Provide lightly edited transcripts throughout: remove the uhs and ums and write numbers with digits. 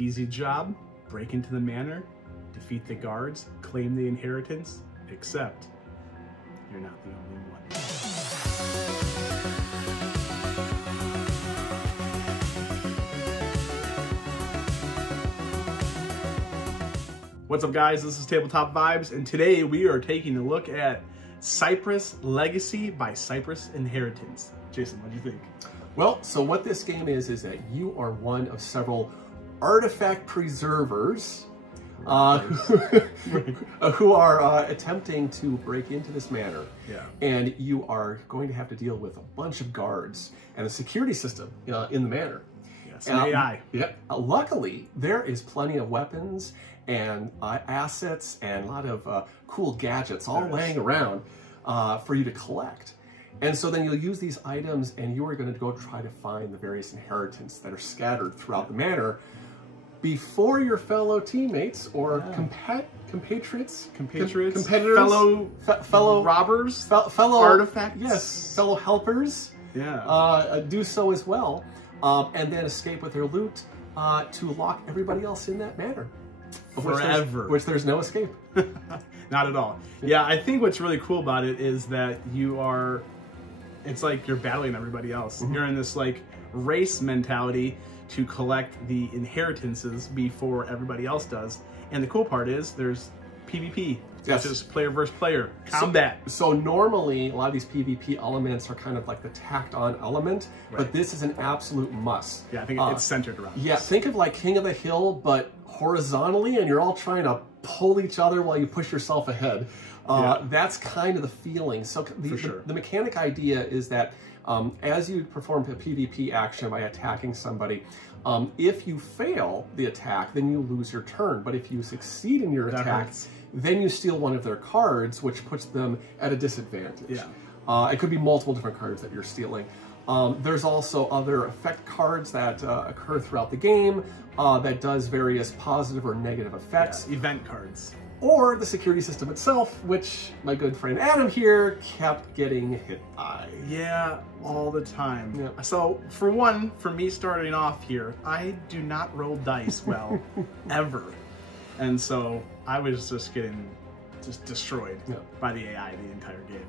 Easy job, break into the manor, defeat the guards, claim the inheritance, except you're not the only one. What's up guys, this is Tabletop Vibes, and today we are taking a look at Cypress Legacy by Cypress Inheritance. Jason, what do you think? Well, so what this game is that you are one of several artifact preservers who are attempting to break into this manor. Yeah. And you are going to have to deal with a bunch of guards and a security system in the manor. Yes, AI. Yeah. Luckily, there is plenty of weapons and assets and a lot of cool gadgets all laying around for you to collect. And so then you'll use these items and you are going to go try to find the various inheritance that are scattered throughout the manor before your fellow teammates or compatriots, competitors, fellow robbers, fellow artifacts, yes, fellow helpers, do so as well, and then escape with their loot to lock everybody else in that manor. Forever. Which there's no escape. Not at all. Yeah, I think what's really cool about it is that it's like you're battling everybody else. You're in this like race mentality to collect the inheritances before everybody else does. And the cool part is there's PvP, which is player versus player, combat. So normally a lot of these PvP elements are kind of like the tacked on element, but this is an absolute must. Yeah, I think it's centered around this. Think of like King of the Hill, but horizontally, and you're all trying to pull each other while you push yourself ahead. That's kind of the feeling. So the mechanic idea is that as you perform a PvP action by attacking somebody, if you fail the attack, then you lose your turn. But if you succeed in your attack, then you steal one of their cards, which puts them at a disadvantage. It could be multiple different cards that you're stealing. There's also other effect cards that occur throughout the game that does various positive or negative effects. Event cards. Or the security system itself, which my good friend Adam here kept getting hit by. Yeah, all the time. So for one, for me starting off here, I do not roll dice well, ever. And so I was just getting destroyed by the AI the entire game.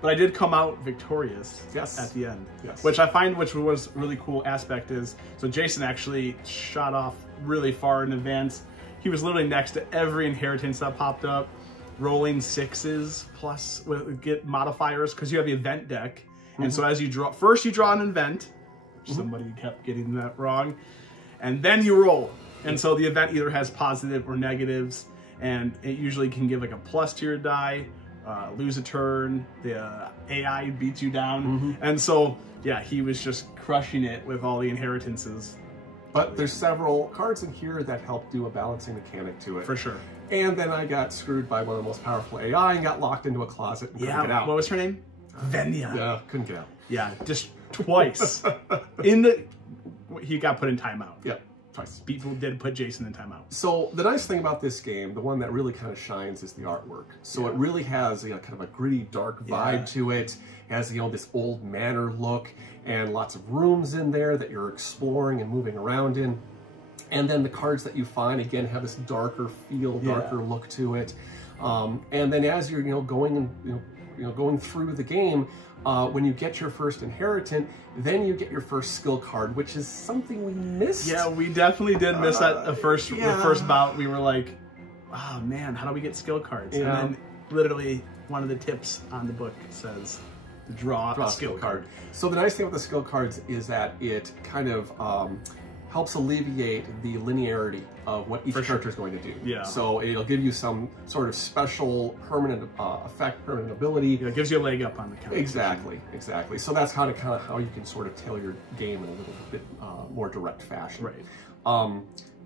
But I did come out victorious at the end. Which I find which was really cool aspect is, so Jason actually shot off really far in advance. He was literally next to every inheritance that popped up, rolling sixes plus get modifiers because you have the event deck. And so as you draw, first you draw an event, which somebody kept getting that wrong, and then you roll. And so the event either has positive or negatives, and it usually can give like a plus to your die, lose a turn, the AI beats you down. And so, yeah, he was just crushing it with all the inheritances. But there's several cards in here that help do a balancing mechanic to it. For sure. And then I got screwed by one of the most powerful AI and got locked into a closet and couldn't get out. What was her name? Venya. Yeah, couldn't get out. Yeah, just twice. He got put in timeout. Yeah, twice. People did put Jason in timeout. So the nice thing about this game, the one that really kind of shines, is the artwork. So it really has kind of a gritty, dark vibe to it. It has this old manor look and lots of rooms in there that you're exploring and moving around in. And then the cards that you find, again, have this darker feel, darker look to it. And then as you're going through the game, when you get your first inheritant, then you get your first skill card, which is something we missed. Yeah, we definitely did miss that the first bout. We were like, oh man, how do we get skill cards? And then literally one of the tips on the book says, draw a skill card. So the nice thing with the skill cards is that it kind of helps alleviate the linearity of what each character is going to do. So it'll give you some sort of special permanent effect, permanent ability. It gives you a leg up on the count. Exactly. So that's kind of how you can sort of tailor your game in a little bit more direct fashion.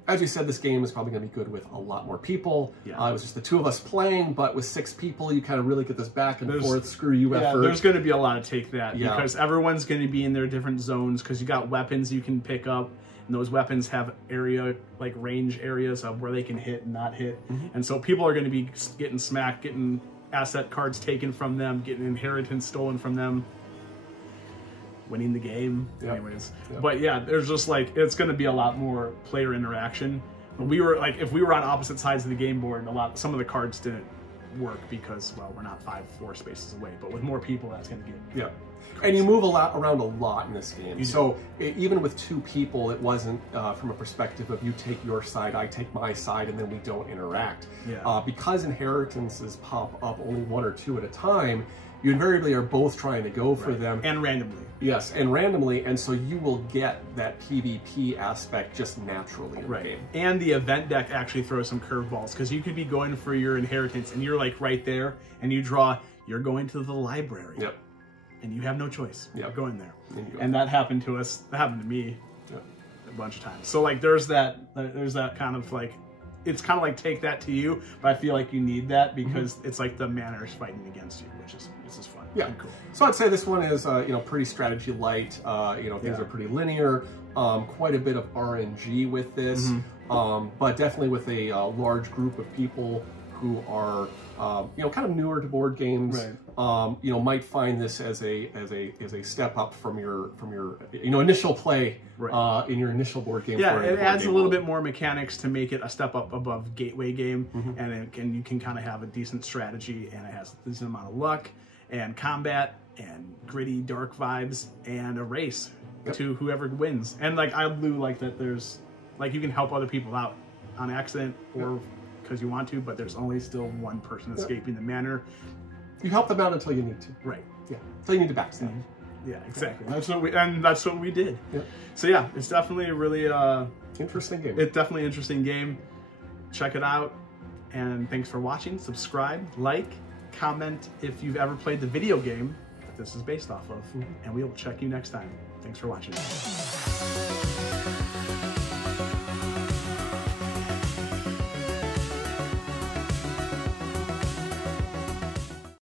As you said, this game is probably going to be good with a lot more people. It was just the two of us playing, but with 6 people, you kind of really get this back and forth, screw you effort. There's going to be a lot of take that because everyone's going to be in their different zones because you got weapons you can pick up, and those weapons have range areas of where they can hit and not hit. And so people are going to be getting smacked, getting asset cards taken from them, getting inheritance stolen from them. winning the game. Anyways, but yeah, there's just like, it's going to be a lot more player interaction. We were like, if we were on opposite sides of the game board, some of the cards didn't work because, well, we're not 5 floor spaces away, but with more people, that's going to get and you move around a lot in this game. So even with 2 people, it wasn't from a perspective of you take your side, I take my side, and then we don't interact. Because inheritances pop up only 1 or 2 at a time, you invariably are both trying to go for them. And randomly. Yes, and randomly, and so you will get that PvP aspect just naturally in the game. And the event deck actually throws some curveballs, because you could be going for your inheritance, and you're like right there, and you draw, you're going to the library. And you have no choice. You're going there. And that happened to us, that happened to me a bunch of times. So like there's that kind of like, it's kind of like take that to you, but I feel like you need that because it's like the manors fighting against you, which is fun. And cool. So I'd say this one is pretty strategy light. Things are pretty linear. Quite a bit of RNG with this, but definitely with a large group of people who are kind of newer to board games. Might find this as a step up from your initial play in your initial board game. It adds a little bit more mechanics to make it a step up above gateway game, and you can kind of have a decent strategy, and it has a decent amount of luck and combat and gritty dark vibes and a race to whoever wins. And like I do like that there's like you can help other people out on accident or because you want to, but there's only still one person escaping the manor. You help them out until you need to. Until you need to backstab. Exactly. That's what we did. So yeah, it's definitely a really interesting game. It's definitely an interesting game. Check it out, and thanks for watching. Subscribe, like, comment if you've ever played the video game that this is based off of, and we will check you next time. Thanks for watching.